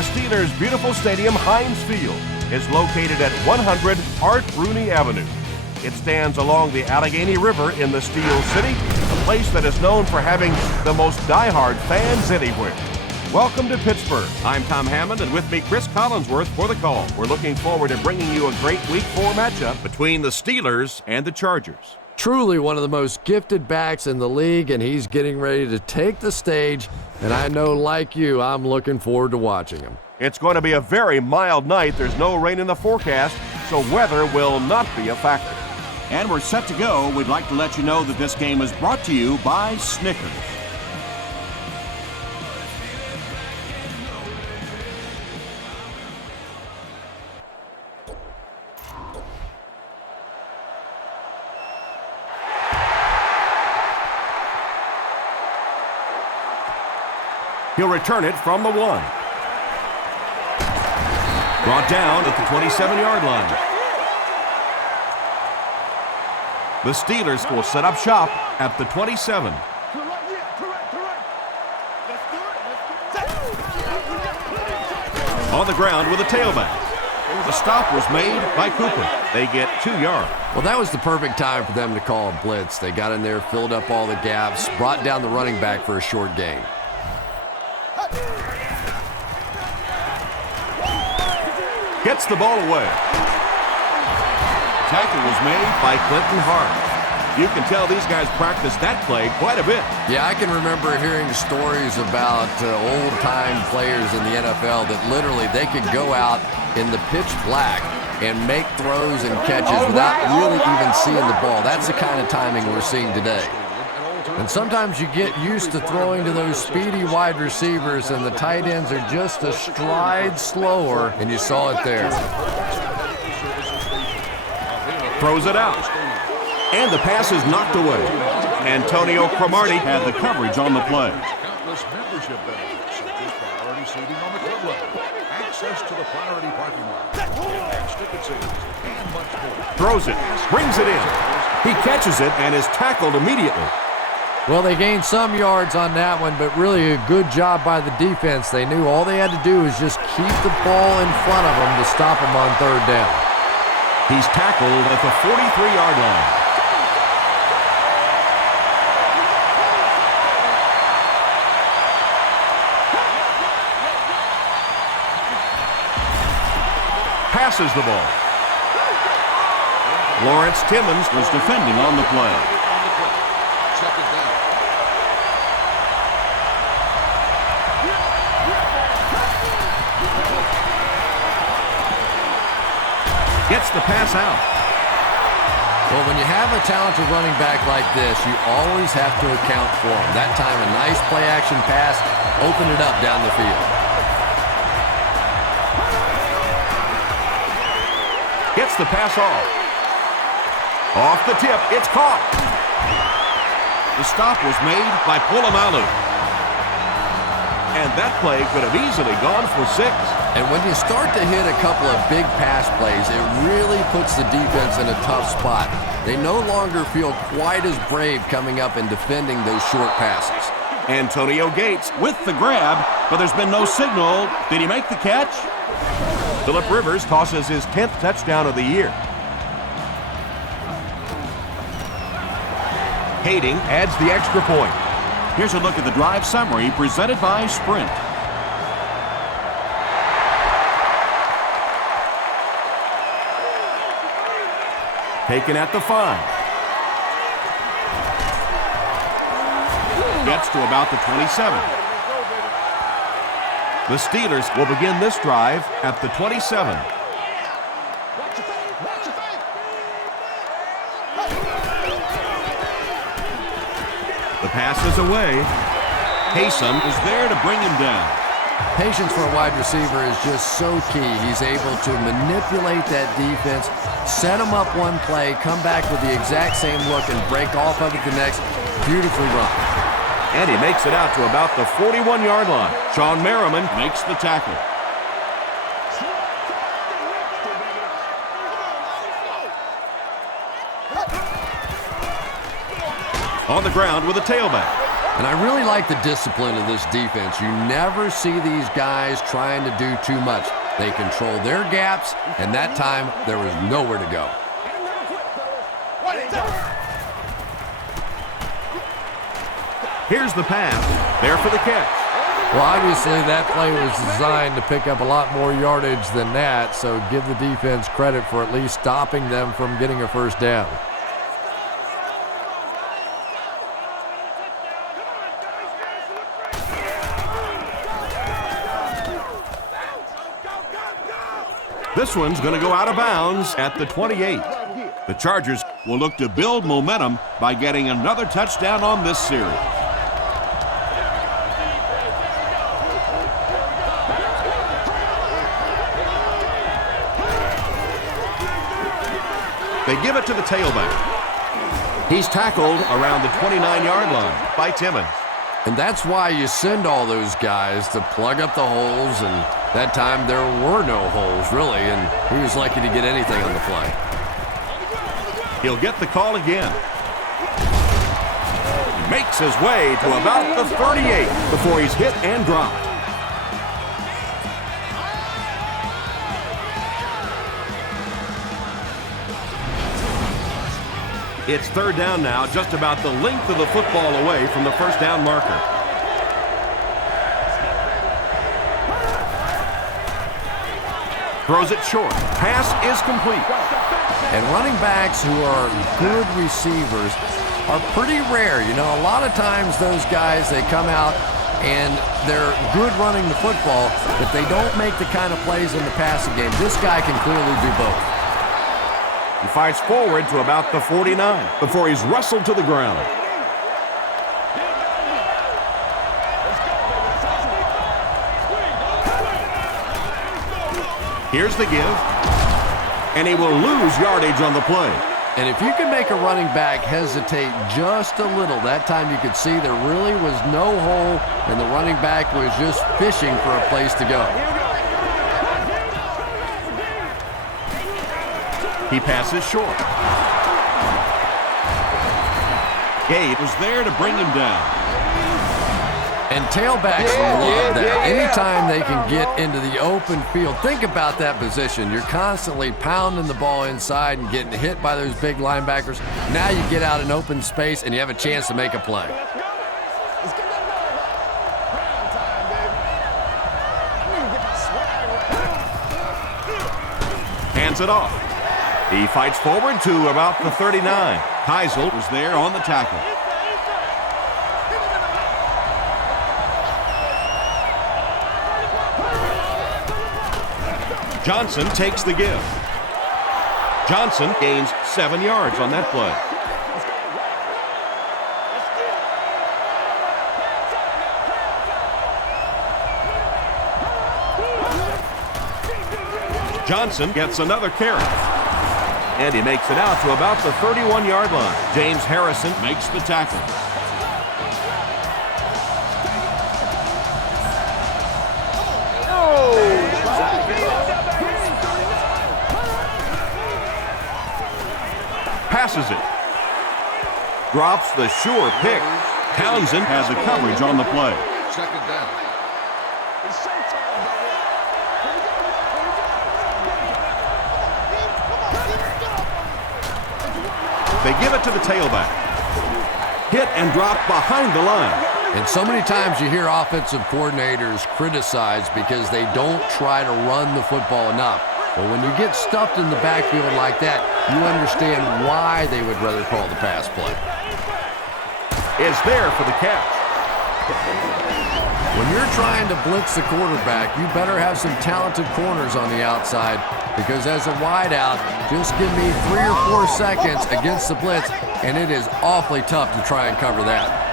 The Steelers' beautiful stadium, Heinz Field, is located at 100 Art Rooney Avenue. It stands along the Allegheny River in the Steel City, a place that is known for having the most diehard fans anywhere. Welcome to Pittsburgh. I'm Tom Hammond, and with me, Chris Collinsworth for the call. We're looking forward to bringing you a great Week 4 matchup between the Steelers and the Chargers. Truly one of the most gifted backs in the league, and he's getting ready to take the stage. And I know, like you, I'm looking forward to watching him. It's going to be a very mild night. There's no rain in the forecast, so weather will not be a factor. And we're set to go. We'd like to let you know that this game is brought to you by Snickers. He'll return it from the 1. Brought down at the 27-yard line. The Steelers will set up shop at the 27. On the ground with a tailback. The stop was made by Cooper. They get 2 yards. Well, that was the perfect time for them to call a blitz. They got in there, filled up all the gaps, brought down the running back for a short gain. Gets the ball away. Tackle was made by Clinton Hart. You can tell these guys practiced that play quite a bit. Yeah, I can remember hearing stories about old-time players in the NFL that literally they could go out in the pitch black and make throws and catches without really even seeing the ball. That's the kind of timing we're seeing today. And sometimes you get used to throwing to those speedy wide receivers, and the tight ends are just a stride slower, and you saw it there. Throws it out. And the pass is knocked away. Antonio Cromartie had the coverage on the play. Countless membership benefits, such as priority seating on the club level, access to the priority parking lot, ticket sales, and much more. Throws it, brings it in. He catches it and is tackled immediately. Well, they gained some yards on that one, but really a good job by the defense. They knew all they had to do was just keep the ball in front of them to stop them on third down. He's tackled at the 43-yard line. Passes the ball. Lawrence Timmons was defending on the play. Gets the pass out. Well, when you have a talented running back like this, you always have to account for him. That time, a nice play-action pass opened it up down the field. Gets the pass off. Off the tip, it's caught. The stop was made by Polamalu. And that play could have easily gone for 6. And when you start to hit a couple of big pass plays, it really puts the defense in a tough spot. They no longer feel quite as brave coming up and defending those short passes. Antonio Gates with the grab, but there's been no signal. Did he make the catch? Phillip Rivers tosses his 10th touchdown of the year. Hading adds the extra point. Here's a look at the drive summary presented by Sprint. Taken at the 5. Gets to about the 27. The Steelers will begin this drive at the 27. The pass is away. Haysom is there to bring him down. Patience for a wide receiver is just so key. He's able to manipulate that defense, set them up one play, come back with the exact same look, and break off of it the next. Beautifully run. And he makes it out to about the 41-yard line. Sean Merriman makes the tackle. On the ground with a tailback. And I really like the discipline of this defense. You never see these guys trying to do too much. They control their gaps, and that time there was nowhere to go. Here's the pass. There for the catch. Well, obviously that play was designed to pick up a lot more yardage than that, so give the defense credit for at least stopping them from getting a first down. This one's going to go out of bounds at the 28. The Chargers will look to build momentum by getting another touchdown on this series. They give it to the tailback. He's tackled around the 29-yard line by Timmons. And that's why you send all those guys to plug up the holes, and that time there were no holes, really, and he was lucky to get anything on the play. He'll get the call again. Makes his way to about the 38 before he's hit and dropped. It's third down now, just about the length of the football away from the first down marker. Throws it short. Pass is complete. And running backs who are good receivers are pretty rare. You know, a lot of times those guys, they come out and they're good running the football, but they don't make the kind of plays in the passing game. This guy can clearly do both. He fights forward to about the 49 before he's wrestled to the ground. Here's the give. And he will lose yardage on the play. And if you can make a running back hesitate just a little, that time you could see there really was no hole and the running back was just fishing for a place to go. He passes short. Gate was there to bring him down. And tailbacks love that. Anytime they can get into the open field, think about that position. You're constantly pounding the ball inside and getting hit by those big linebackers. Now you get out in open space and you have a chance to make a play. Hands it off. He fights forward to about the 39. Keisel was there on the tackle. Johnson takes the give. Johnson gains 7 yards on that play. Johnson gets another carry. And he makes it out to about the 31-yard line. James Harrison Makes the tackle. passes it. Drops the sure pick. Townsend has the coverage on the play. Second down. They give it to the tailback. Hit and drop behind the line. And so many times you hear offensive coordinators criticized because they don't try to run the football enough. Well, when you get stuffed in the backfield like that, you understand why they would rather call the pass play. Is there for the catch. When you're trying to blitz the quarterback, you better have some talented corners on the outside, because as a wideout, just give me 3 or 4 seconds against the blitz, and it is awfully tough to try and cover that.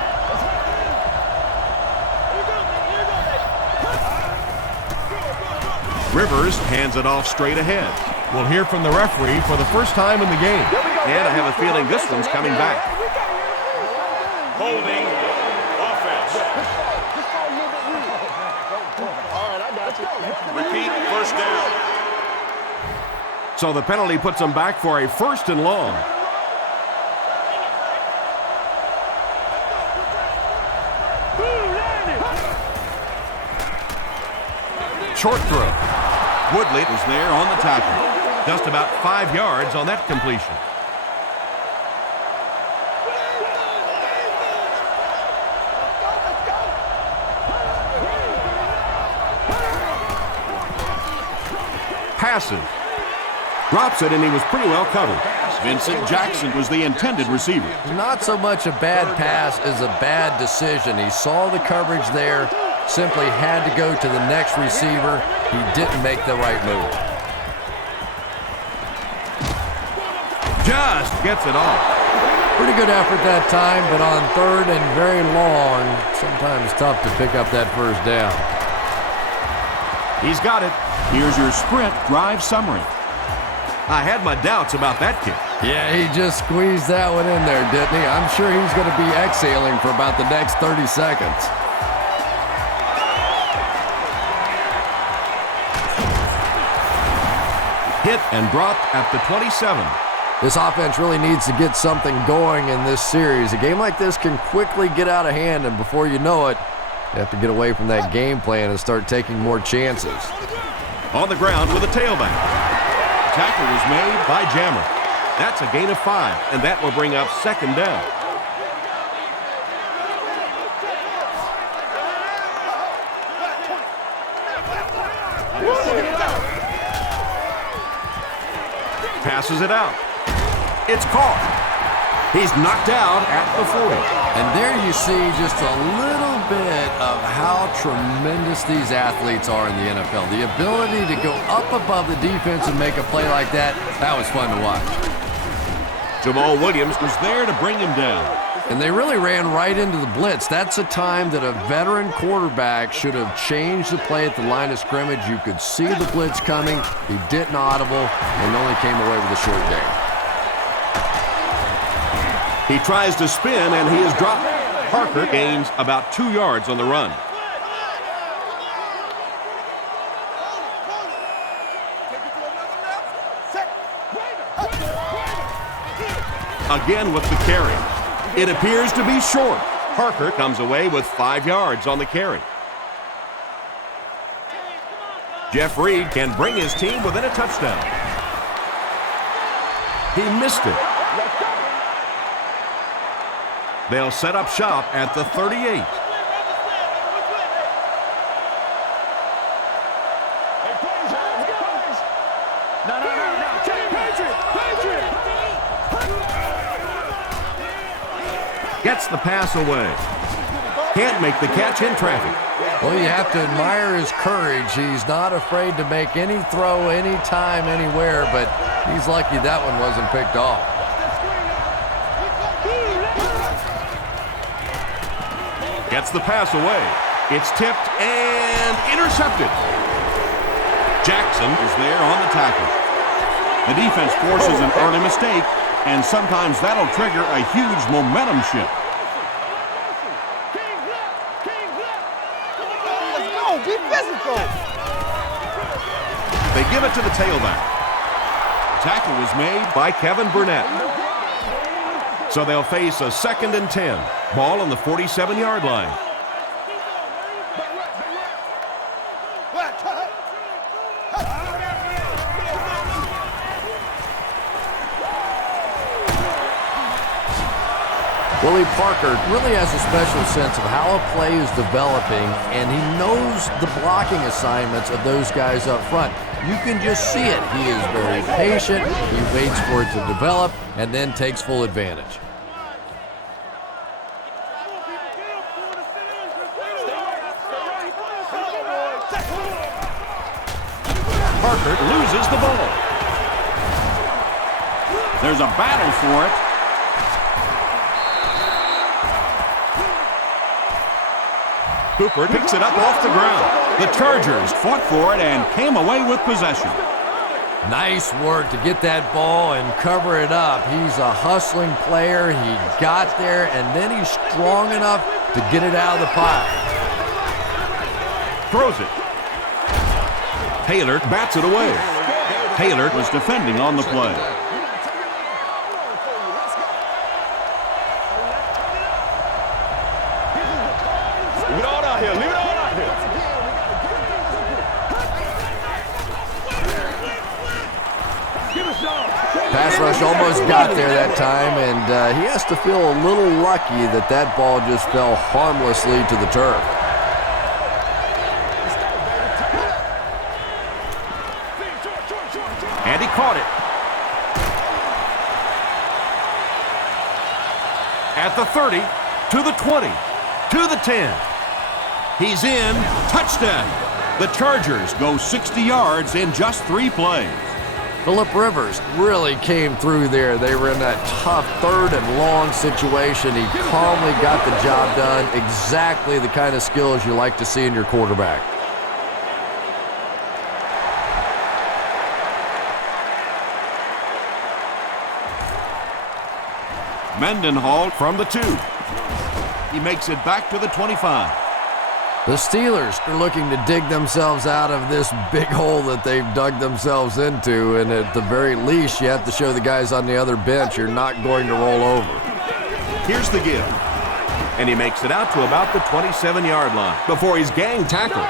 Rivers hands it off straight ahead. We'll hear from the referee for the first time in the game. And I have a feeling this one's coming back. Holding offense. Repeat, first down. So the penalty puts them back for a 1st and long. Short throw. Woodley was there on the tackle. Just about 5 yards on that completion. Passes. Drops it, and he was pretty well covered. Vincent Jackson was the intended receiver. Not so much a bad pass as a bad decision. He saw the coverage there, simply had to go to the next receiver. He didn't make the right move. Just gets it off. Pretty good effort that time, but on third and very long, sometimes tough to pick up that first down. He's got it. Here's your sprint drive summary. I had my doubts about that kick. Yeah, he just squeezed that one in there, didn't he? I'm sure he's going to be exhaling for about the next 30 seconds. Hit and dropped at the 27. This offense really needs to get something going in this series. A game like this can quickly get out of hand, and before you know it, you have to get away from that game plan and start taking more chances. On the ground with a tailback. Tackle was made by Jammer. That's a gain of 5, and that will bring up second down. Passes it out. It's caught. He's knocked out at the 40. And there you see just a little bit of how tremendous these athletes are in the NFL. The ability to go up above the defense and make a play like that, that was fun to watch. Jamal Williams was there to bring him down. And they really ran right into the blitz. That's a time that a veteran quarterback should have changed the play at the line of scrimmage. You could see the blitz coming. He didn't audible and only came away with a short gain. He tries to spin, and he is dropped. Parker gains about 2 yards on the run. Again with the carry. It appears to be short. Parker comes away with 5 yards on the carry. Jeff Reed can bring his team within a touchdown. He missed it. They'll set up shop at the 38. Gets the pass away. Can't make the catch in traffic. Well, you have to admire his courage. He's not afraid to make any throw, anytime, anywhere, but he's lucky that one wasn't picked off. Gets the pass away. It's tipped and intercepted. Jackson is there on the tackle. The defense forces an early mistake, and sometimes that'll trigger a huge momentum shift. Be physical. They give it to the tailback. Tackle was made by Kevin Burnett. So they'll face a 2nd and 10. Ball on the 47-yard line. Willie Parker really has a special sense of how a play is developing, and he knows the blocking assignments of those guys up front. You can just see it. He is very patient. He waits for it to develop and then takes full advantage. Parker loses the ball. There's a battle for it. Cooper picks it up off the ground. The Chargers fought for it and came away with possession. Nice work to get that ball and cover it up. He's a hustling player. He got there, and then he's strong enough to get it out of the pocket. Throws it. Taylor bats it away. Taylor was defending on the play. Pass rush almost got there that time, and he has to feel a little lucky that that ball just fell harmlessly to the turf. And he caught it. At the 30, to the 20, to the 10. He's in. Touchdown. The Chargers go 60 yards in just 3 plays. Phillip Rivers really came through there. They were in that tough 3rd and long situation. He calmly got the job done. Exactly the kind of skills you like to see in your quarterback. Mendenhall from the 2. He makes it back to the 25. The Steelers are looking to dig themselves out of this big hole that they've dug themselves into, and at the very least, you have to show the guys on the other bench you're not going to roll over. Here's the give. And he makes it out to about the 27-yard line before he's gang tackled.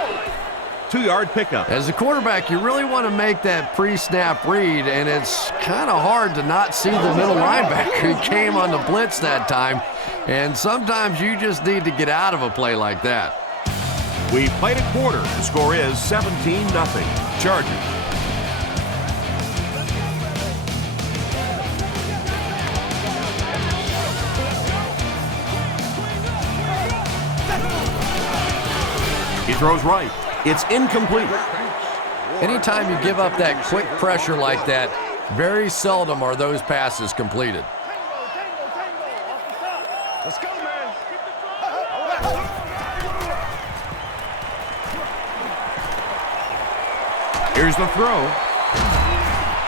2-yard pickup. As a quarterback, you really want to make that pre-snap read, and it's kind of hard to not see the middle linebacker. He came on the blitz that time, and sometimes you just need to get out of a play like that. We played a quarter. The score is 17-0. Chargers. He throws right. It's incomplete. Anytime you give up that quick pressure like that, very seldom are those passes completed. Let's go, man. Here's the throw.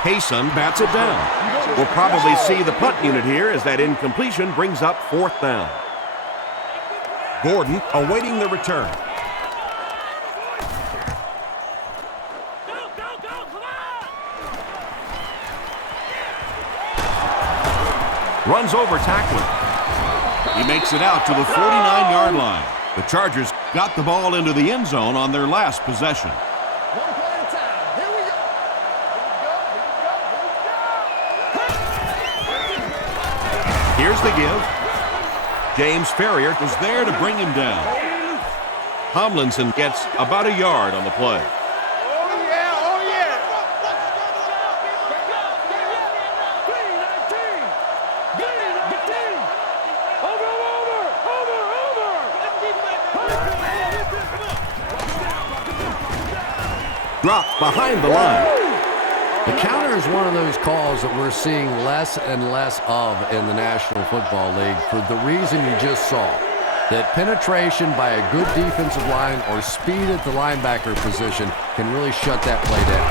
Payson bats it down. We'll probably see the punt unit here as that incompletion brings up 4th down. Gordon awaiting the return. Runs over tackler. He makes it out to the 49-yard line. The Chargers got the ball into the end zone on their last possession. One play at a time. Here we go. Here's the give. James Ferrier was there to bring him down. Tomlinson gets about a yard on the play. Oh, yeah. Oh, yeah. Dropped behind the line. The counter is one of those calls that we're seeing less and less of in the National Football League for the reason you just saw. That penetration by a good defensive line or speed at the linebacker position can really shut that play down.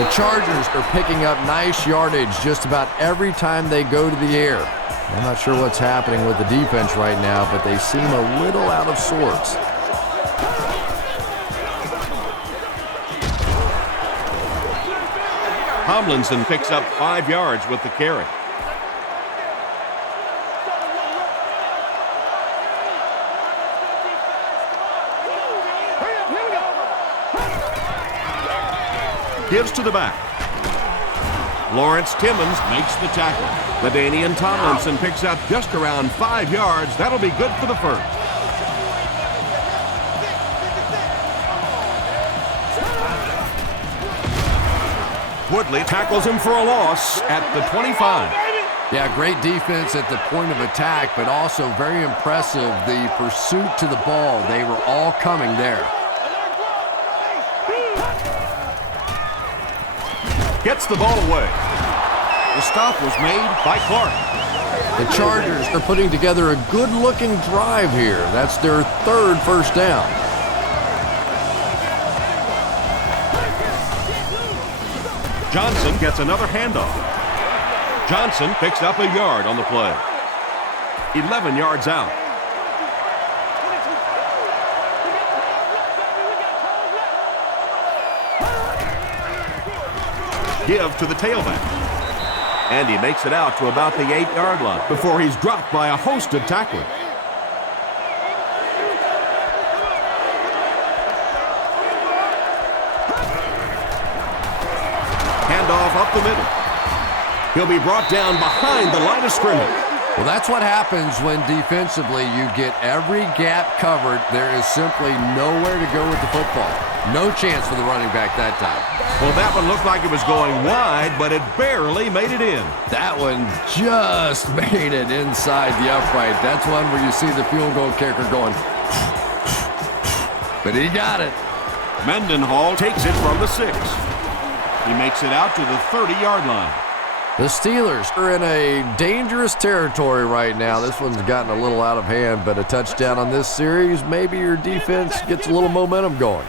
The Chargers are picking up nice yardage just about every time they go to the air. I'm not sure what's happening with the defense right now, but they seem a little out of sorts. Tomlinson picks up 5 yards with the carry. Gives to the back. Lawrence Timmons makes the tackle. LaDainian Tomlinson picks up just around 5 yards. That'll be good for the first. Woodley tackles him for a loss at the 25. Yeah, great defense at the point of attack, but also very impressive the pursuit to the ball. They were all coming there. Gets the ball away. The stop was made by Clark. The Chargers are putting together a good-looking drive here. That's their 3rd first down. Johnson gets another handoff. Johnson picks up a yard on the play. 11 yards out. Give to the tailback. And he makes it out to about the 8-yard line before he's dropped by a host of tacklers. Handoff up the middle. He'll be brought down behind the line of scrimmage. Well, that's what happens when defensively you get every gap covered. There is simply nowhere to go with the football. No chance for the running back that time. Well, that one looked like it was going wide, but it barely made it in. That one just made it inside the upright. That's one where you see the field goal kicker going, but he got it. Mendenhall takes it from the 6. He makes it out to the 30-yard line. The Steelers are in a dangerous territory right now. This one's gotten a little out of hand, but a touchdown on this series, maybe your defense gets a little momentum going.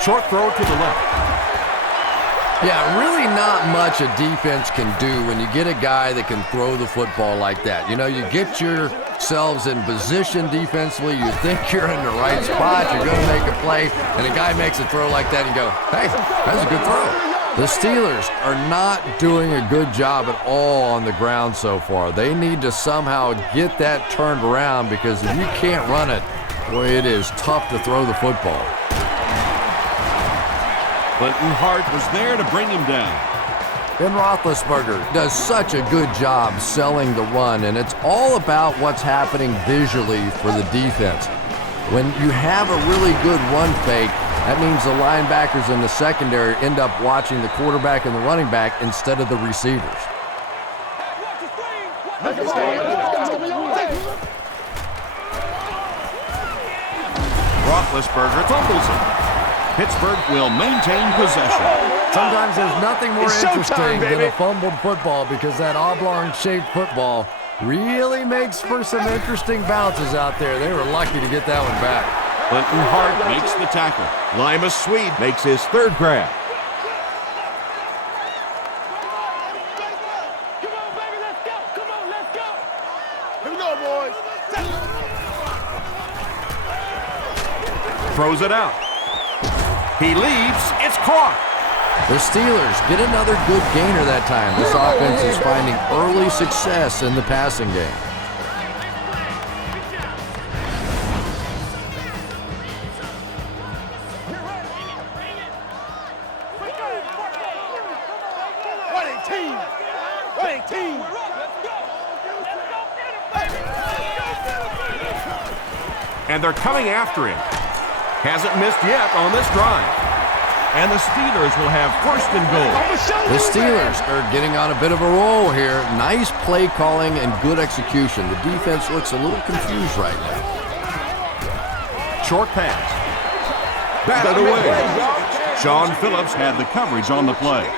Short throw to the left. Yeah, really not much a defense can do when you get a guy that can throw the football like that. You know, you get yourselves in position defensively, you think you're in the right spot, you're going to make a play, and a guy makes a throw like that and you go, hey, that's a good throw. The Steelers are not doing a good job at all on the ground so far. They need to somehow get that turned around because if you can't run it, boy, it is tough to throw the football. Clinton Hart was there to bring him down. Ben Roethlisberger does such a good job selling the run, and it's all about what's happening visually for the defense. When you have a really good run fake, that means the linebackers in the secondary end up watching the quarterback and the running back instead of the receivers. Roethlisberger fumbles it. Pittsburgh will maintain possession. Sometimes there's nothing more interesting than a fumbled football because that oblong-shaped football really makes for some interesting bounces out there. They were lucky to get that one back. Clinton Hart makes the tackle. Lima Swede makes his third grab. Come on, baby, let's go. Come on, let's go. Here we go, boys. Throws it out. He leaves. It's caught. The Steelers get another good gainer that time. This offense is finding early success in the passing game. And they're coming after him. Hasn't missed yet on this drive. And the Steelers will have first and goal. The Steelers are getting on a bit of a roll here. Nice play calling and good execution. The defense looks a little confused right now. Short pass. Batted away. Sean Phillips had the coverage on the play.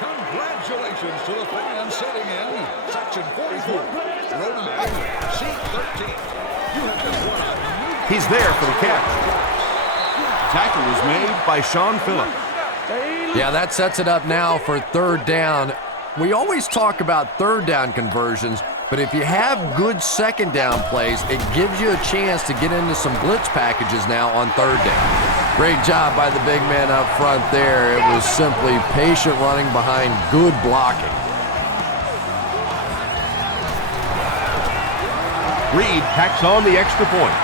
Congratulations to the fans sitting in section 44, row 9, seat 13. You have just won a new... He's there for the catch. Tackle was made by Sean Phillips. Yeah, that sets it up now for third down. We always talk about third down conversions, but if you have good second down plays, it gives you a chance to get into some blitz packages now on third down. Great job by the big man up front there. It was simply patient running behind good blocking. Reed tacks on the extra point.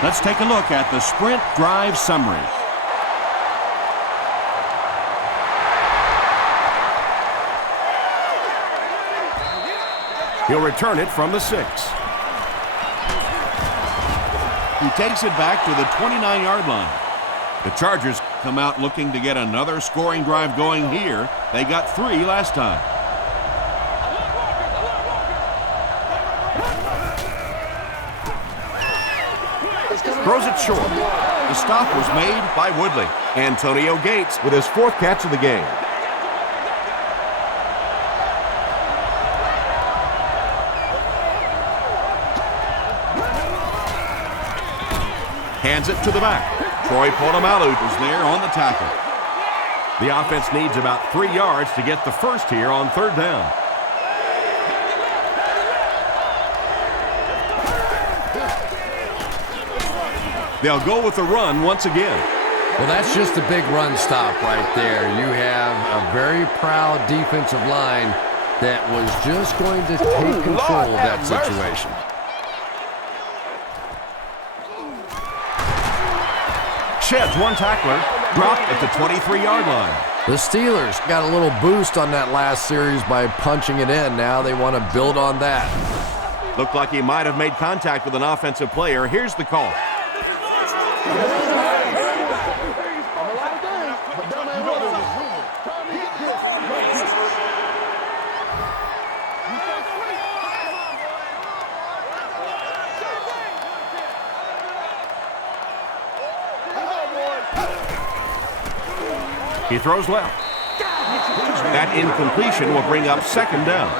Let's take a look at the sprint drive summary. He'll return it from the 6. He takes it back to the 29-yard line. The Chargers come out looking to get another scoring drive going here. They got 3 last time. Throws it short. The stop was made by Woodley. Antonio Gates with his 4th catch of the game. Hands it to the back. Troy Polamalu is there on the tackle. The offense needs about 3 yards to get the first here on third down. They'll go with the run once again. Well, that's just a big run stop right there. You have a very proud defensive line that was just going to take control of that situation. Sheds one tackler, dropped at the 23-yard line. The Steelers got a little boost on that last series by punching it in. Now they want to build on that. Looked like he might have made contact with an offensive player. Here's the call. He throws left. That incompletion will bring up second down.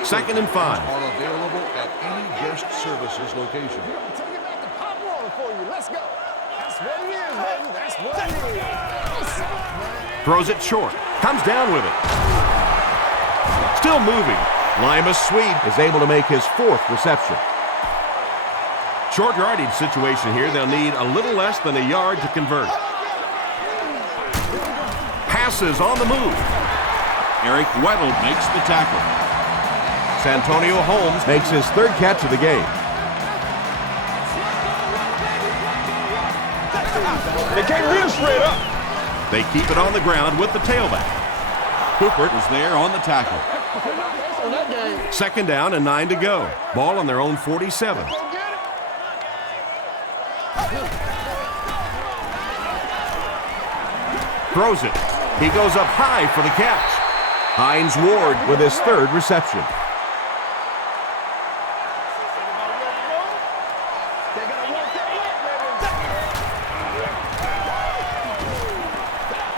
2nd and 5. Are available at any guest services location. Take it back to pop water for you. Let's go. That's what it is, baby. That's what it is. Throws it short. Comes down with it. Still moving. Limas Swede is able to make his 4th reception. Short yardage situation here. They'll need a little less than a yard to convert. Passes on the move. Eric Weddle makes the tackle. Santonio Holmes makes his 3rd catch of the game. They can't read us straight up. They keep it on the ground with the tailback. Cooper Was there on the tackle. 2nd down and 9 to go. Ball on their own 47. Throws it. He goes up high for the catch. Hines Ward with his 3rd reception.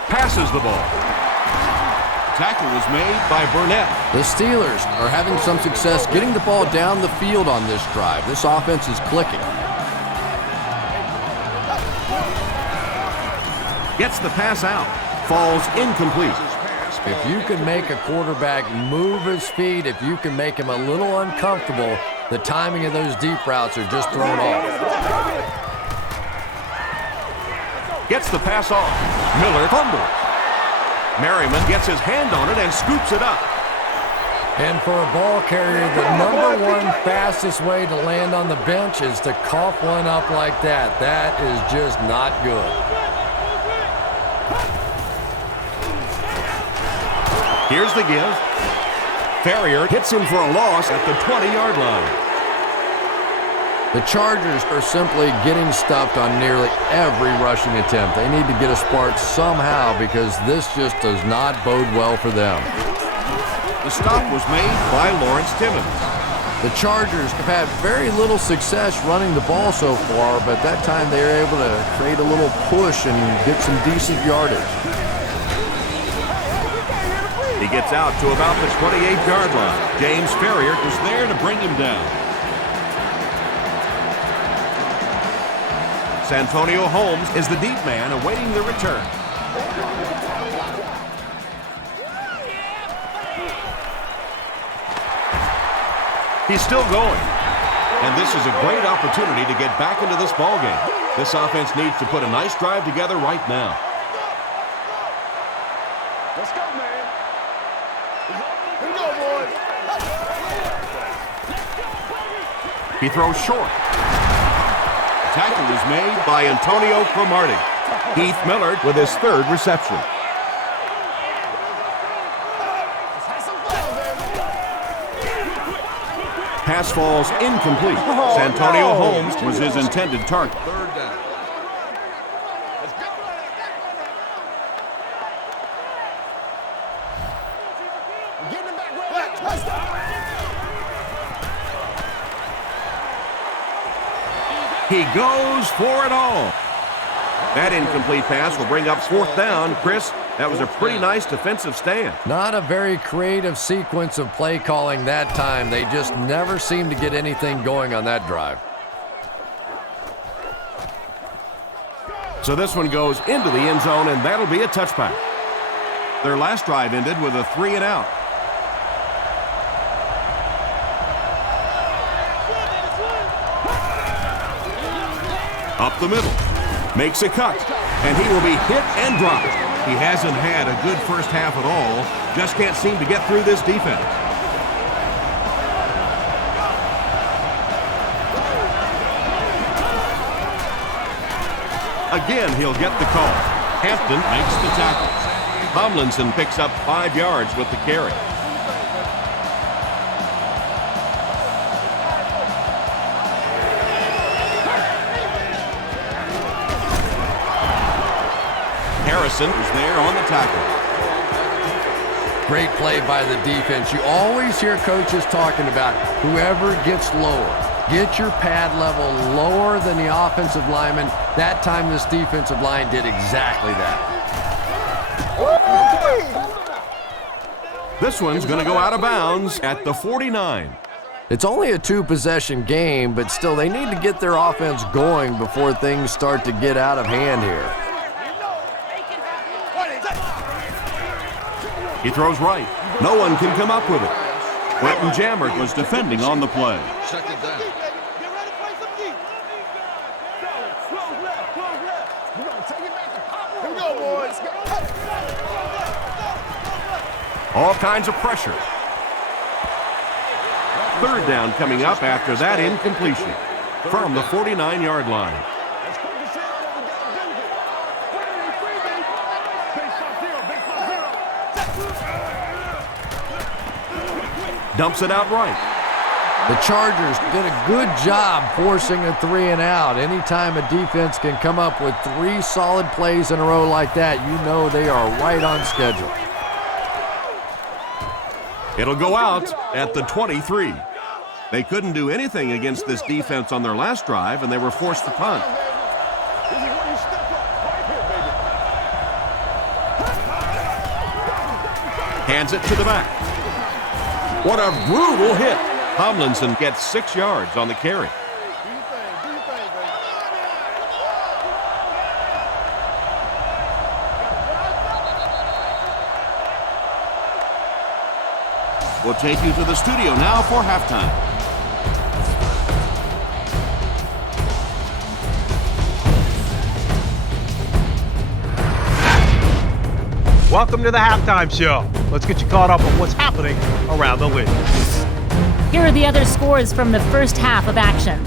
Passes the ball. Tackle was made by Burnett. The Steelers are having some success getting the ball down the field on this drive. This offense is clicking. Gets the pass out. Falls incomplete. If you can make a quarterback move his feet, if you can make him a little uncomfortable, the timing of those deep routes are just thrown off. Gets the pass off. Miller fumbles. Merriman gets his hand on it and scoops it up. And for a ball carrier, the #1 fastest way to land on the bench is to cough one up like that. That is just not good. Here's the give. Ferrier hits him for a loss at the 20-yard line. The Chargers are simply getting stuffed on nearly every rushing attempt. They need to get a spark somehow because this just does not bode well for them. The stop was made By Lawrence Timmons. The Chargers have had very little success running the ball so far, but that time they were able to create a little push and get some decent yardage. He gets out to about the 28-yard line. James Ferrier was there to bring him down. Santonio Holmes is the deep man awaiting the return. He's still going. And this is a great opportunity to get back into this ballgame. This offense needs to put a nice drive together right now. Let's go, man. Here we go, boys. He throws short. Tackle was made By Antonio Cromartie. Heath Miller with his 3rd reception. Pass falls incomplete. Santonio Holmes was his intended target. 3rd down. Getting it back, right? Let's go. He goes for it all. That incomplete pass will bring up 4th down. Chris, that was a pretty nice defensive stand. Not a very creative sequence of play calling that time. They just never seem to get anything going on that drive. So this one goes into the end zone, and that'll be a touchback. Their last drive ended with a 3-and-out. Up the middle. Makes a cut. And he will be hit and dropped. He hasn't had a good first half at all. Just can't seem to get through this defense. Again, he'll get the call. Hampton makes the tackle. Tomlinson picks up 5 yards with the carry. Harrison is there on the tackle. Great play by the defense. You always hear coaches talking about whoever gets lower. Get your pad level lower than the offensive lineman. That time this defensive line did exactly that. This one's going to go out of bounds at the 49. It's only a 2-possession game, but still they need to get their offense going before things start to get out of hand here. He throws right. No one can come up with it. Quentin Jammert was defending on the play. Second down. Here we go, boys. All kinds of pressure. Third down coming up after that incompletion from the 49-yard line. Dumps it out right. The Chargers did a good job forcing a 3-and-out. Anytime a defense can come up with 3 solid plays in a row like that, you know they are right on schedule. It'll go out at the 23. They couldn't do anything against this defense on their last drive, and they were forced to punt. Hands it to the back. What a brutal hit. Tomlinson gets 6 yards on the carry. We'll take you to the studio now for halftime. Welcome to the halftime show. Let's get you caught up on what's happening around the league. Here are the other scores from the first half of action.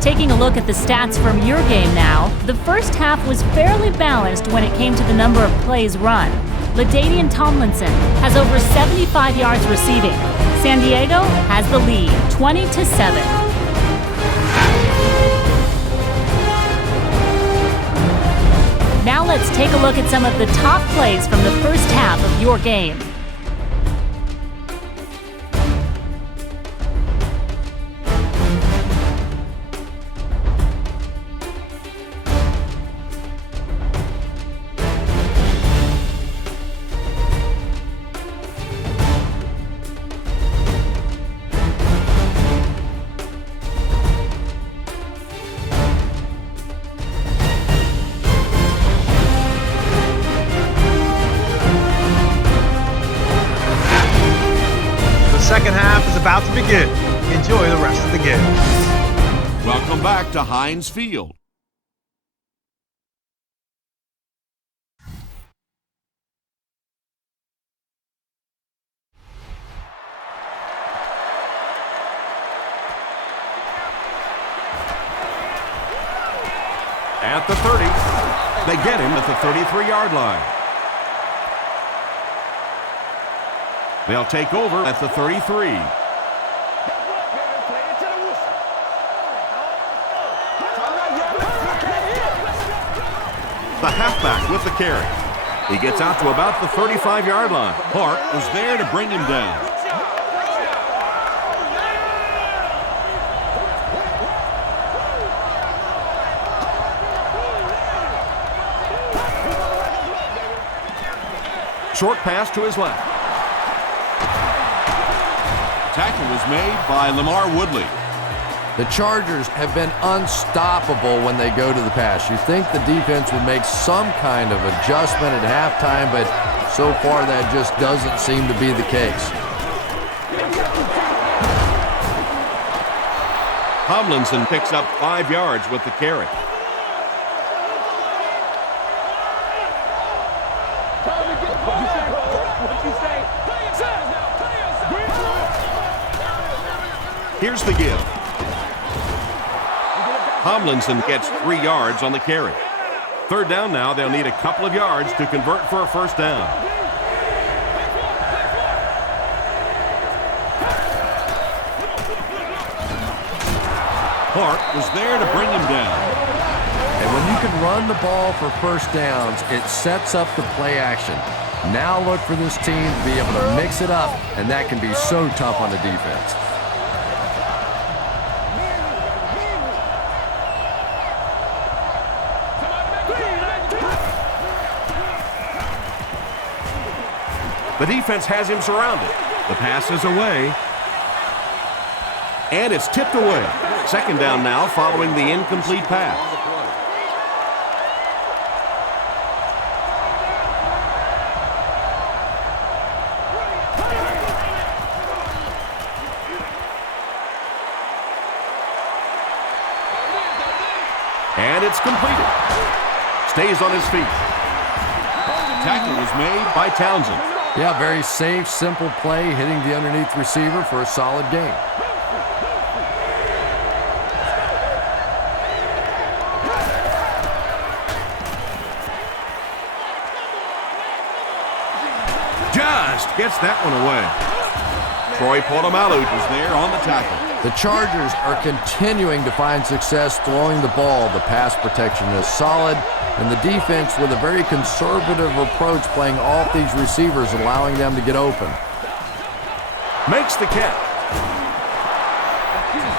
Taking a look at the stats from your game now, the first half was fairly balanced when it came to the number of plays run. LaDainian Tomlinson has over 75 yards receiving. San Diego has the lead, 20-7. Now let's take a look at some of the top plays from the first half of your game. Second half is about to begin. Enjoy the rest of the game. Welcome back to Heinz Field. At the 30, they get him at the 33-yard line. They'll take over at the 33. The halfback with the carry. He gets out to about the 35-yard line. Clark was there to bring him down. Short pass to his left. Tackle was made by Lamar Woodley. The Chargers have been unstoppable when they go to the pass. You think the defense would make some kind of adjustment at halftime, but so far that just doesn't seem to be the case. Tomlinson picks up 5 yards with the carry. Here's the give. Tomlinson gets 3 yards on the carry. Third down now. They'll need a couple of yards to convert for a first down. Clark was there to bring him down. And when you can run the ball for first downs, it sets up the play action. Now look for this team to be able to mix it up, and that can be so tough on the defense. The defense has him surrounded. The pass is away. And it's tipped away. Second down now following the incomplete pass. And it's completed. Stays on his feet. Tackle was made by Townsend. Yeah, very safe, simple play, hitting the underneath receiver for a solid gain. Just gets that one away. Troy Polamalu is there on the tackle. The Chargers are continuing to find success throwing the ball. The pass protection is solid, and the defense with a very conservative approach playing off these receivers, allowing them to get open. Makes the catch.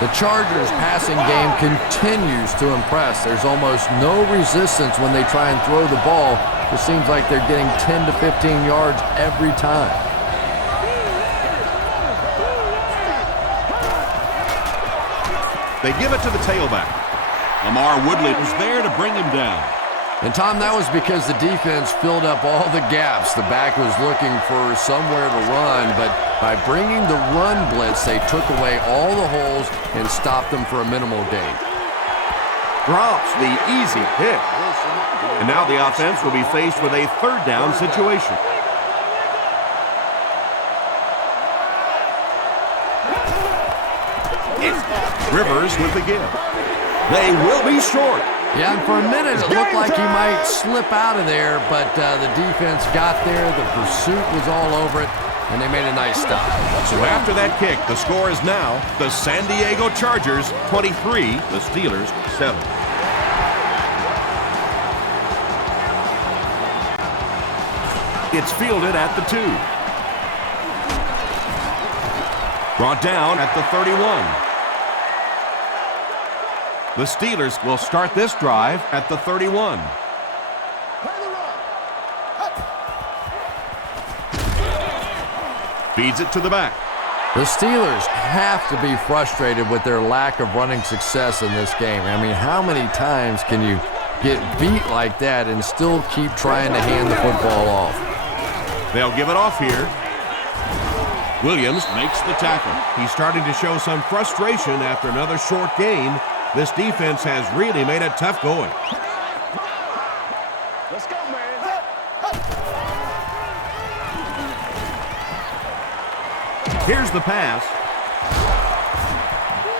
The Chargers passing game continues to impress. There's almost no resistance when they try and throw the ball. It seems like they're getting 10 to 15 yards every time. They give it to the tailback. Lamar Woodley was there to bring him down. And Tom, that was because the defense filled up all the gaps. The back was looking for somewhere to run, but by bringing the run blitz, they took away all the holes and stopped them for a minimal gain. Drops the easy pick. And now the offense will be faced with a third down situation. Rivers with the give. They will be short. Yeah, and for a minute it looked like he might slip out of there, but the defense got there. The pursuit was all over it, and they made a nice stop. So after that kick, the score is now the San Diego Chargers 23, the Steelers 7. It's fielded at the 2. Brought down at the 31. The Steelers will start this drive at the 31. Feeds it to the back. The Steelers have to be frustrated with their lack of running success in this game. I mean, how many times can you get beat like that and still keep trying to hand the football off? They'll give it off here. Williams makes the tackle. He's starting to show some frustration after another short gain. This defense has really made it tough going. Let's go, man. Here's the pass.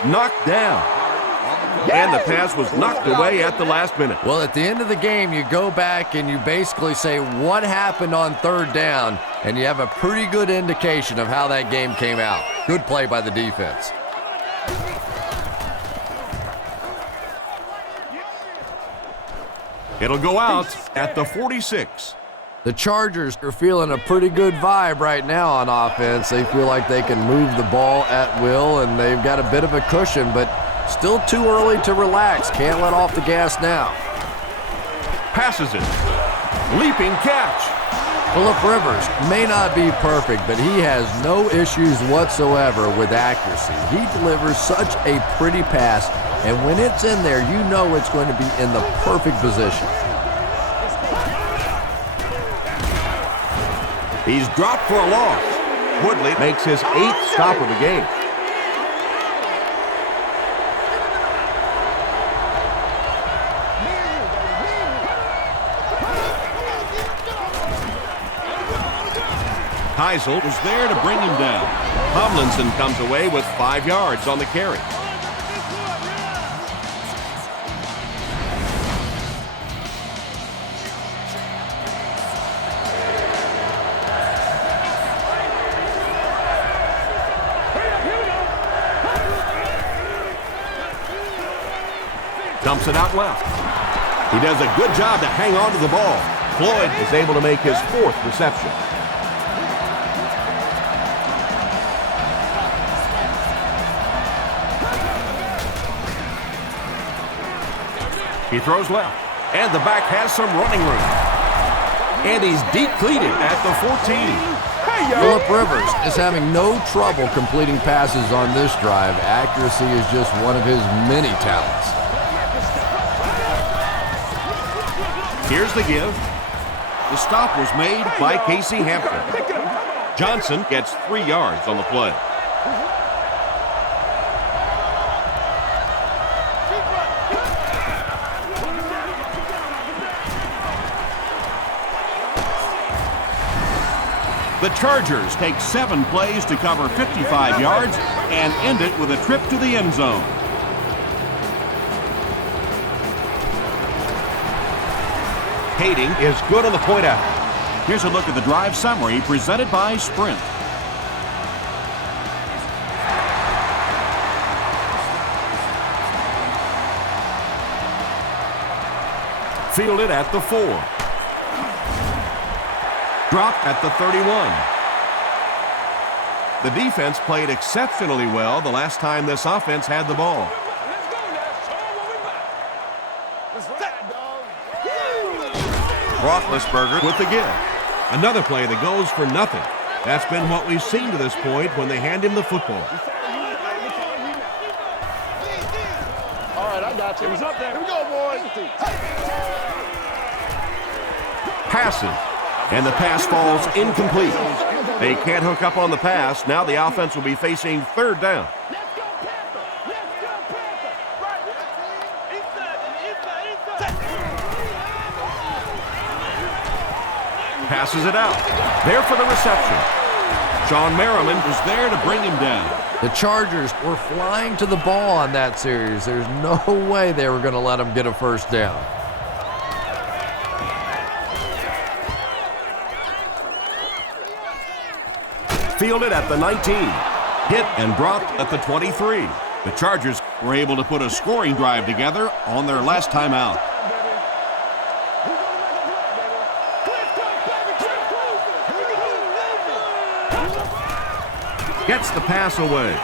Knocked down. And the pass was knocked away at the last minute. Well, at the end of the game, you go back and you basically say what happened on third down, and you have a pretty good indication of how that game came out. Good play by the defense. It'll go out at the 46. The Chargers are feeling a pretty good vibe right now on offense. They feel like they can move the ball at will, and they've got a bit of a cushion, but still too early to relax. Can't let off the gas now. Passes it. Leaping catch. Phillip Rivers may not be perfect, but he has no issues whatsoever with accuracy. He delivers such a pretty pass, and when it's in there, you know it's going to be in the perfect position. He's dropped for a loss. Woodley makes his 8th stop of the game. Heisel was there to bring him down. Tomlinson comes away with 5 yards on the carry. Dumps it out left. He does a good job to hang on to the ball. Floyd is able to make his 4th reception. He throws left, and the back has some running room. And he's deep-cleated at the 14. Phillip Rivers is having no trouble completing passes on this drive. Accuracy is just one of his many talents. Here's the give. The stop was made by Casey Hampton. Johnson gets 3 yards on the play. The Chargers take 7 plays to cover 55 yards and end it with a trip to the end zone. Kading is good on the point out. Here's a look at the drive summary presented by Sprint. Fielded at the 4. Dropped at the 31. The defense played exceptionally well the last time this offense had the ball. Roethlisberger with the give. Another play that goes for nothing. That's been what we've seen to this point when they hand him the football. All right, I got you. He's up there. Here we go, boys. Passes. And the pass falls incomplete. They can't hook up on the pass. Now the offense will be facing 3rd down. Passes it out. There for the reception. Sean Merriman was there to bring him down. The Chargers were flying to the ball on that series. There's no way they were going to let them get a 1st down. Fielded at the 19. Hit and dropped at the 23. The Chargers were able to put a scoring drive together on their last time out. Gets the pass away.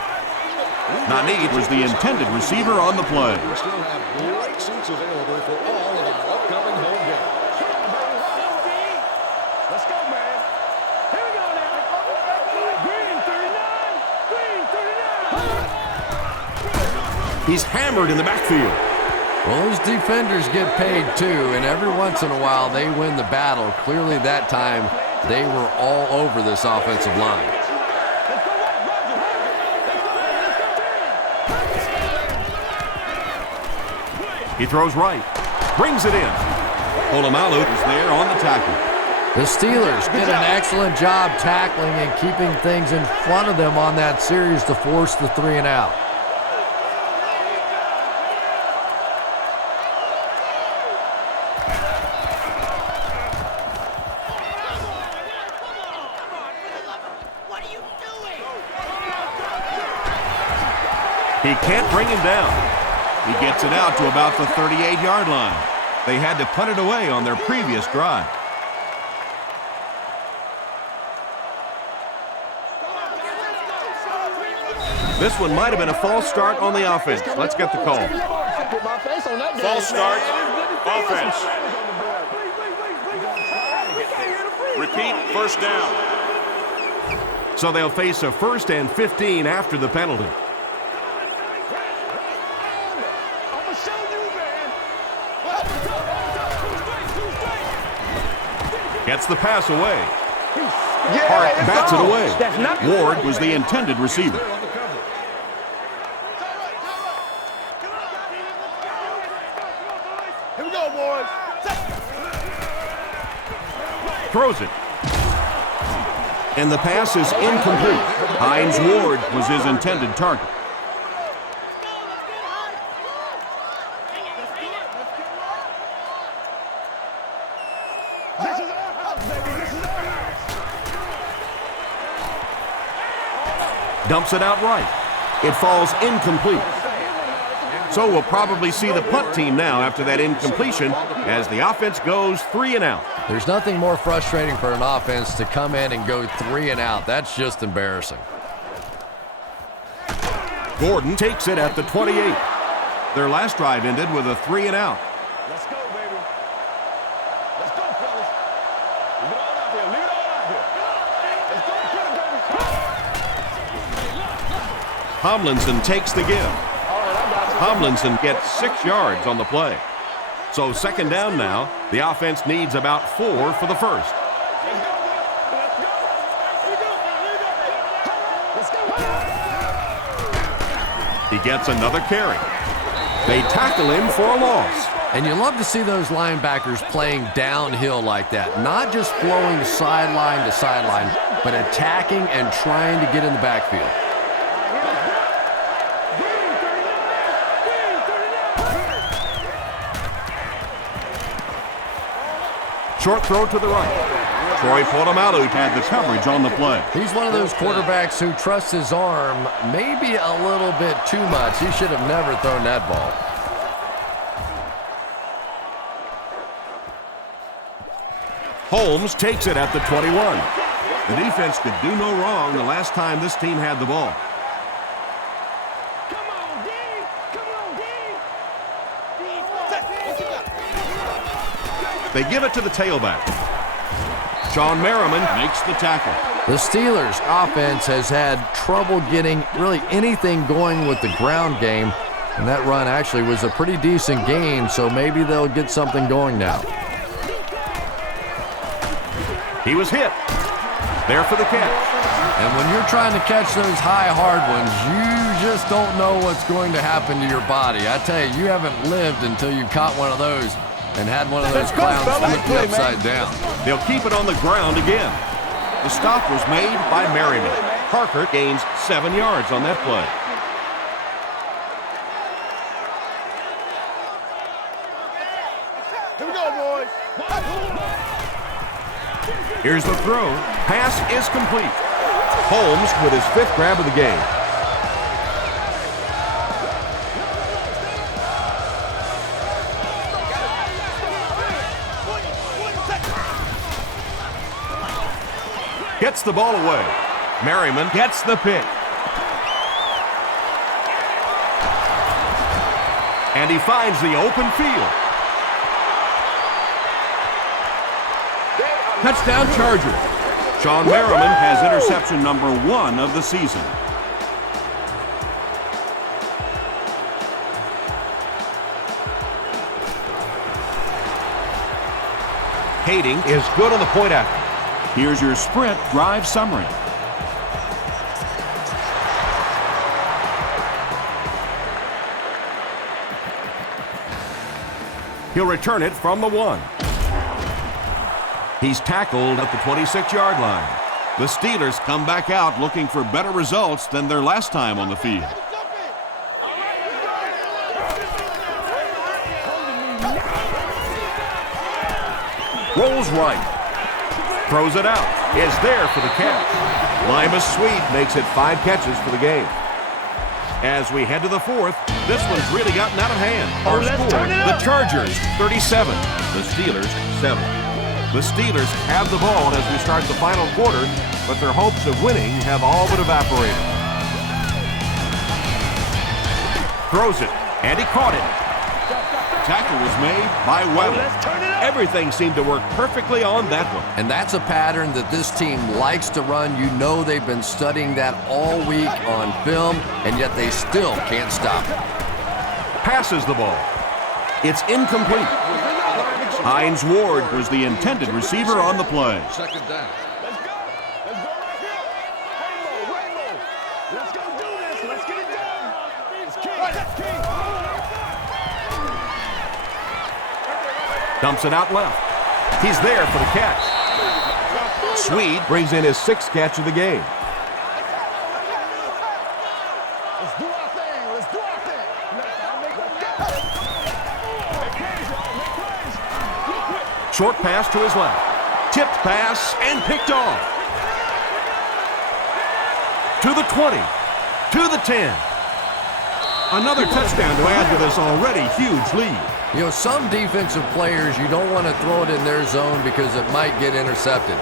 Nani was the intended receiver on the play. We still have great seats available for all of our upcoming home games. Let's go, man. Here we go now. Green 39. He's hammered in the backfield. Well, those defenders get paid too, and every once in a while they win the battle. Clearly that time they were all over this offensive line. He throws right. Brings it in. Polamalu is there on the tackle. The Steelers did an excellent job tackling and keeping things in front of them on that series to force the 3 and out. He can't bring him down. He gets it out to about the 38-yard line. They had to punt it away on their previous drive. This one might have been a false start on the offense. Let's get the call. False start, offense. Repeat, 1st down. So they'll face a 1st and 15 after the penalty. Gets the pass away. Hart bats it away. Ward was the intended receiver. Here we go, boys. Throws it. And the pass is incomplete. Hines Ward was his intended target. Dumps it out right. It falls incomplete. So we'll probably see the punt team now after that incompletion as the offense goes 3 and out. There's nothing more frustrating for an offense to come in and go 3 and out. That's just embarrassing. Gordon takes it at the 28. Their last drive ended with a 3 and out. Let's go, baby. Let's go, fellas. Leave it all out here. Leave it all out here. Let's go, baby. Tomlinson takes the give. Tomlinson gets 6 yards on the play. So second down now. The offense needs about 4 for the first. He gets another carry. They tackle him for a loss. And you love to see those linebackers playing downhill like that. Not just flowing sideline to sideline, but attacking and trying to get in the backfield. Short throw to the right. Troy Polamalu had the coverage on the play. He's one of those quarterbacks who trusts his arm maybe a little bit too much. He should have never thrown that ball. Holmes takes it at the 21. The defense could do no wrong the last time this team had the ball. They give it to the tailback. Sean Merriman makes the tackle. The Steelers' offense has had trouble getting really anything going with the ground game, and that run actually was a pretty decent gain, so maybe they'll get something going now. He was hit. There for the catch. And when you're trying to catch those high, hard ones, you just don't know what's going to happen to your body. I tell you, you haven't lived until you caught one of those and had one of those clowns flip you upside down. They'll keep it on the ground again. The stop was made by Merriman. Parker gains 7 yards on that play. Here we go, boys. Here's the throw. Pass is complete. Holmes with his 5th grab of the game. Gets the ball away. Merriman gets the pick. And he finds the open field. Touchdown Chargers. Sean Merriman has interception number 1 of the season. Kading is good on the point after. Here's your sprint drive summary. He'll return it from the 1. He's tackled at the 26-yard line. The Steelers come back out looking for better results than their last time on the field. Rolls right. Throws it out. Is there for the catch. Lima Sweet makes it 5 catches for the game. As we head to the 4th, this one's really gotten out of hand. Our score, the Chargers 37, the Steelers 7. The Steelers have the ball as we start the final quarter, but their hopes of winning have all but evaporated. Throws it, and he caught it. Tackle was made by Weddle. Everything seemed to work perfectly on that one. And that's a pattern that this team likes to run. You know they've been studying that all week on film, and yet they still can't stop it. Passes the ball. It's incomplete. Hines Ward was the intended receiver on the play. Second down. Let's go. Let's go right here. Rainbow, rainbow. Let's go do this. Let's get it done. It's King. Dumps it out left. He's there for the catch. Swede brings in his 6th catch of the game. Let's do our thing. Let's do our thing. Short pass to his left. Tipped pass and picked off. To the 20. To the 10. Another touchdown to add to this already huge lead. You know, some defensive players, you don't want to throw it in their zone because it might get intercepted.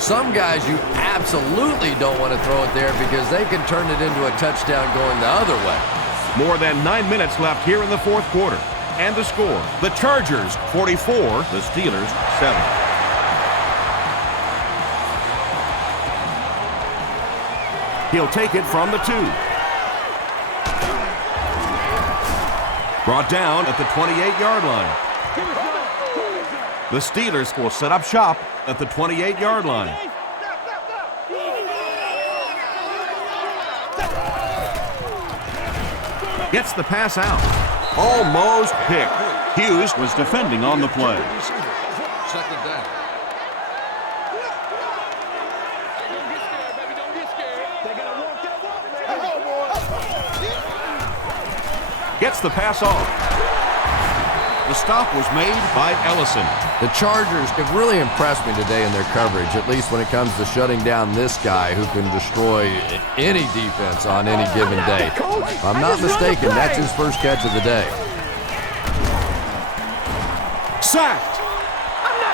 Some guys, you absolutely don't want to throw it there because they can turn it into a touchdown going the other way. More than 9 minutes left here in the 4th quarter. And the score, the Chargers 44, the Steelers 7. He'll take it from the 2. Brought down at the 28-yard line. The Steelers will set up shop at the 28-yard line. Gets the pass out. Almost picked. Hughes was defending on the play. Second down. Gets the pass off. The stop was made by Ellison. The Chargers have really impressed me today in their coverage, at least when it comes to shutting down this guy who can destroy any defense on any given day. If I'm not mistaken, that's his first catch of the day. Sacked.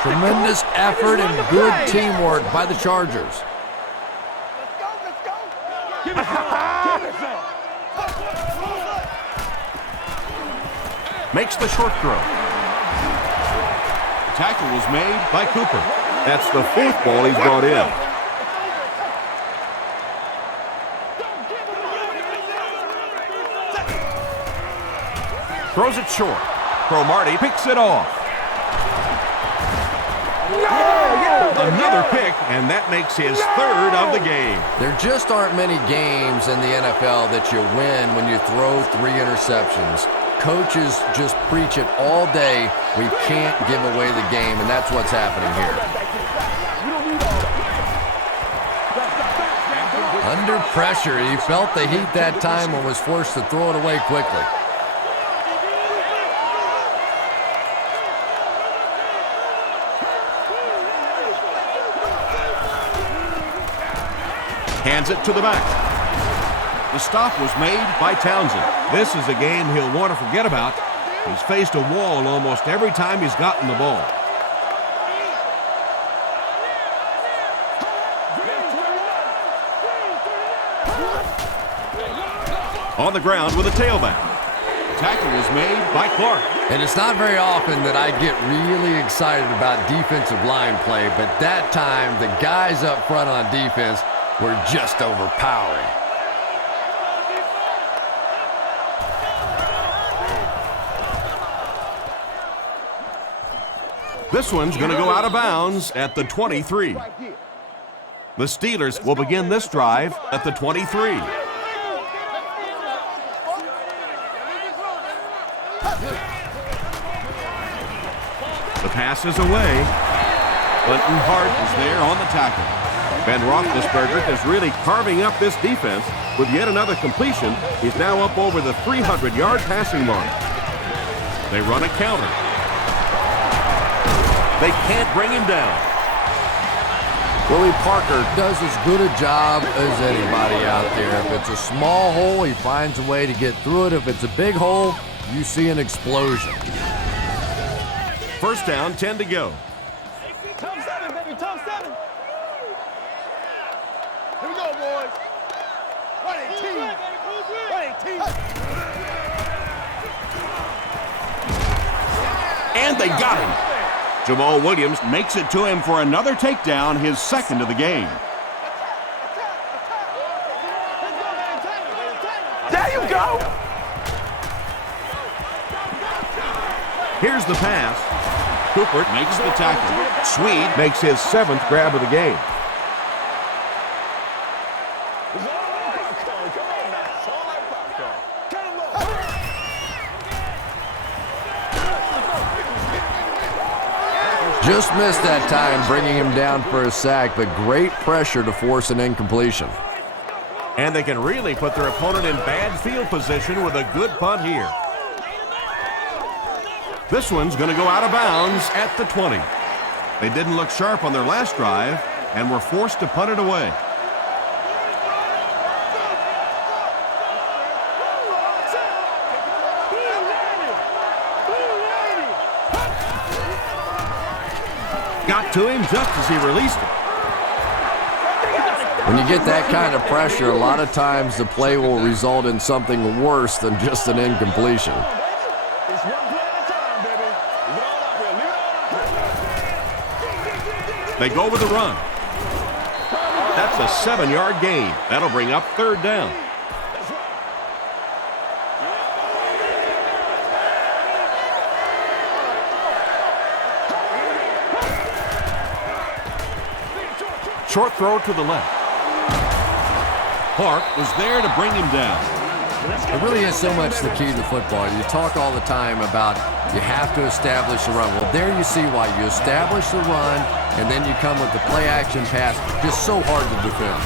Tremendous effort and good teamwork by the Chargers. Makes the short throw. Tackle was made by Cooper. That's the 4th ball he's brought in. Throws it short. Cromartie picks it off. Another pick, and that makes his 3rd of the game. There just aren't many games in the NFL that you win when you throw 3 interceptions. Coaches just preach it all day. We can't give away the game, and that's what's happening here. Under pressure, he felt the heat that time and was forced to throw it away quickly. Hands it to the back. The stop was made by Townsend. This is a game he'll want to forget about. He's faced a wall almost every time he's gotten the ball. On the ground with a tailback. Tackle was made by Clark. And it's not very often that I get really excited about defensive line play, but that time the guys up front on defense were just overpowering. This one's going to go out of bounds at the 23. The Steelers will begin this drive at the 23. The pass is away. Clinton Hart is there on the tackle. Ben Roethlisberger is really carving up this defense with yet another completion. He's now up over the 300-yard passing mark. They run a counter. They can't bring him down. Willie Parker does as good a job as anybody out there. If it's a small hole, he finds a way to get through it. If it's a big hole, you see an explosion. First down, 10 to go. Top 7, baby, top 7. Here we go, boys. Running team. Running team. And they got him. Jamal Williams makes it to him for another takedown, his 2nd of the game. There you go. Here's the pass. Cooper makes the tackle. Swede makes his 7th grab of the game. Just missed that time, bringing him down for a sack, but great pressure to force an incompletion. And they can really put their opponent in bad field position with a good punt here. This one's going to go out of bounds at the 20. They didn't look sharp on their last drive and were forced to punt it away. Got to him just as he released it. When you get that kind of pressure, a lot of times the play will result in something worse than just an incompletion. It's one play at a time, baby. Leave it all up here. They go with the run. That's a 7-yard gain. That'll bring up 3rd down. Short throw to the left. Clark was there to bring him down. It really is so much the key to football. You talk all the time about you have to establish the run. Well, there you see why. You establish the run, and then you come with the play-action pass. Just so hard to defend.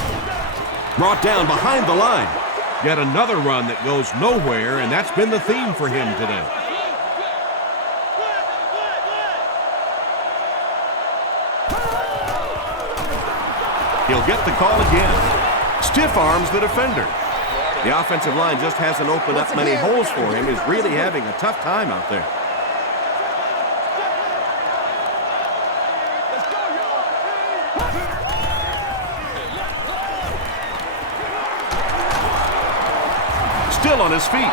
Brought down behind the line. Yet another run that goes nowhere, and that's been the theme for him today. He'll get the call again. Stiff arms the defender. The offensive line just hasn't opened up many holes for him. He's really having a tough time out there. Still on his feet.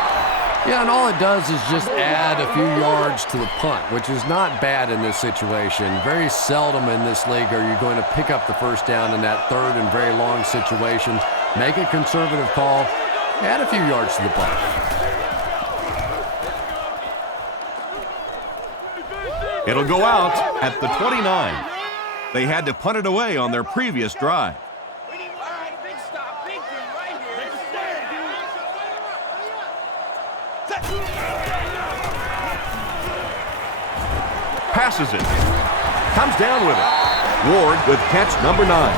Yeah, and all it does is just add a few yards to the punt, which is not bad in this situation. Very seldom in this league are you going to pick up the first down in that third and very long situations. Make a conservative call, add a few yards to the punt. It'll go out at the 29. They had to punt it away on their previous drive. Passes it. Comes down with it. Ward with catch number 9.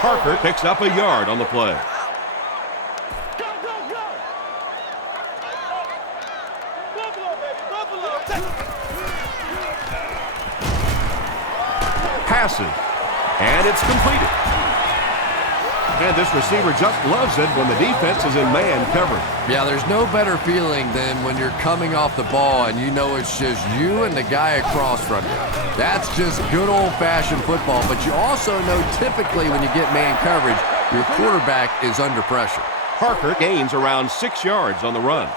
Parker picks up a yard on the play. Passes, and it's completed. And this receiver just loves it when the defense is in man coverage. Yeah, there's no better feeling than when you're coming off the ball and you know it's just you and the guy across from you. That's just good old-fashioned football, but you also know typically when you get man coverage, your quarterback is under pressure. Parker gains around 6 yards on the run.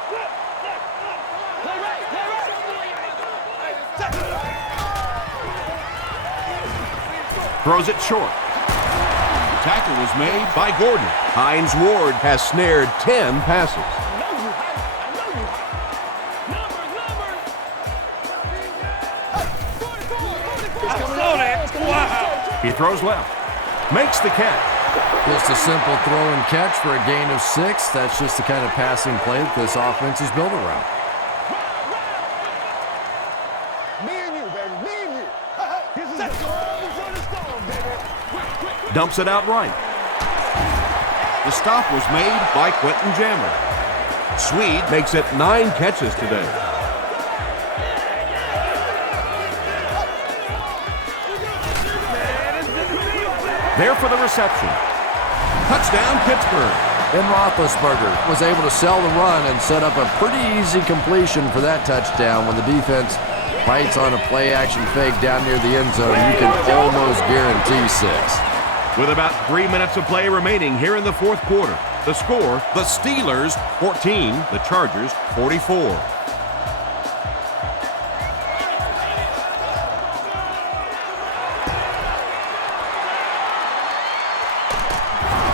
Throws it short. Tackle was made by Gordon. Hines Ward has snared 10 passes. He throws left. Makes the catch. Just a simple throw and catch for a gain of 6. That's just the kind of passing play that this offense is built around. Dumps it out right. The stop was made by Quentin Jammer. Swede makes it 9 catches today. There for the reception. Touchdown, Pittsburgh. Ben Roethlisberger was able to sell the run and set up a pretty easy completion for that touchdown. When the defense bites on a play-action fake down near the end zone, you can almost guarantee 6. With about 3 minutes of play remaining here in the fourth quarter, the score, the Steelers 14, the Chargers 44.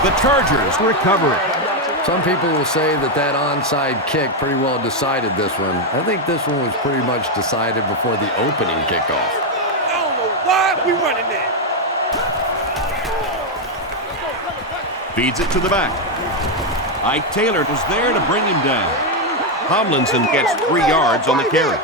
The Chargers recover it. Some people will say that onside kick pretty well decided this one. I think this one was pretty much decided before the opening kickoff. I don't know why we running that. Feeds it to the back. Ike Taylor was there to bring him down. Tomlinson gets 3 yards on the carry.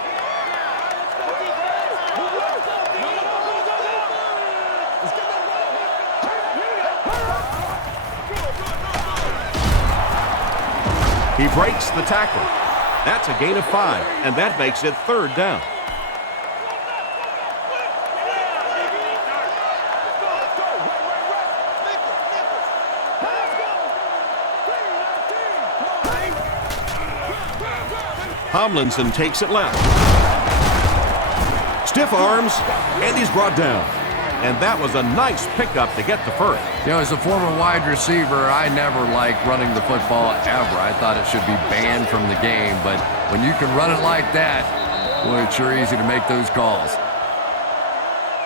He breaks the tackle. That's a gain of 5, and that makes it 3rd down. Tomlinson takes it left. Stiff arms, and he's brought down. And that was a nice pickup to get the first. You know, as a former wide receiver, I never liked running the football ever. I thought it should be banned from the game. But when you can run it like that, boy, it's sure easy to make those calls.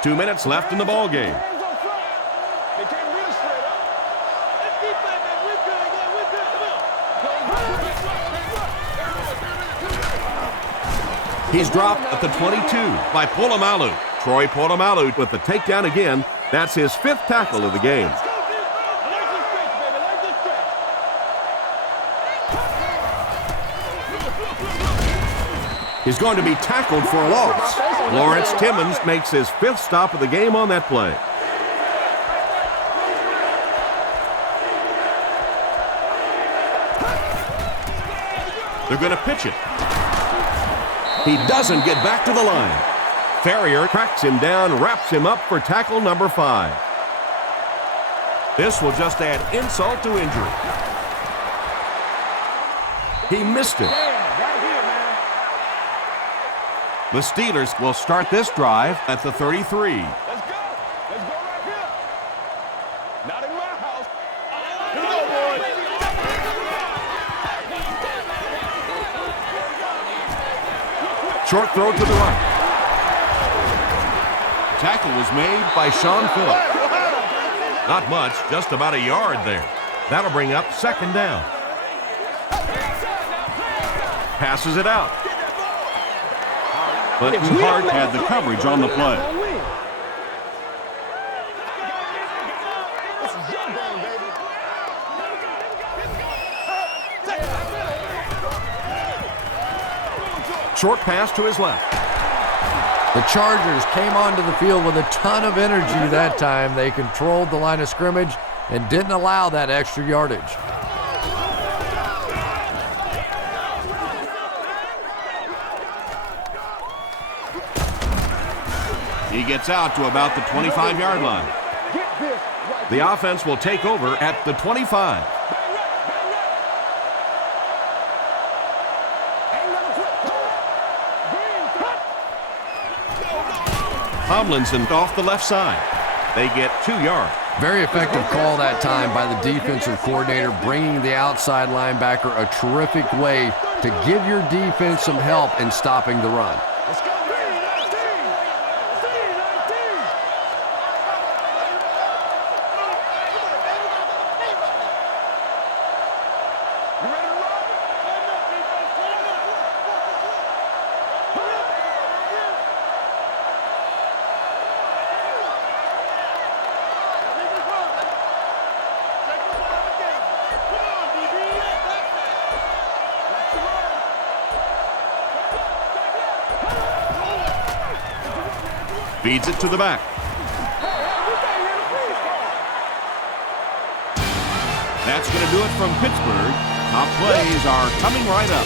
2 minutes left in the ball game. They came real straight up. Let's keep that, man. We're good. Yeah, we're good. Come on. He's dropped at the 22 by Polamalu. Troy Polamalu with the takedown again. That's his 5th tackle of the game. He's going to be tackled for a loss. Lawrence Timmons makes his 5th stop of the game on that play. They're going to pitch it. He doesn't get back to the line. Ferrier cracks him down, wraps him up for tackle number 5. This will just add insult to injury. He missed it. The Steelers will start this drive at the 33. Let's go. Let's go right here. Not in my house. Here we go, boys. Short throw to the right. Tackle was made by Sean Phillips. Not much, just about a yard there. That'll bring up 2nd down. Passes it out. But Hart had the coverage on the play. Short pass to his left. The Chargers came onto the field with a ton of energy that time. They controlled the line of scrimmage and didn't allow that extra yardage. He gets out to about the 25-yard line. The offense will take over at the 25. Tomlinson off the left side. They get 2 yards. Very effective call that time by the defensive coordinator, bringing the outside linebacker a terrific way to give your defense some help in stopping the run. Let's go. Feeds it to the back. That's going to do it from Pittsburgh. Top plays are coming right up.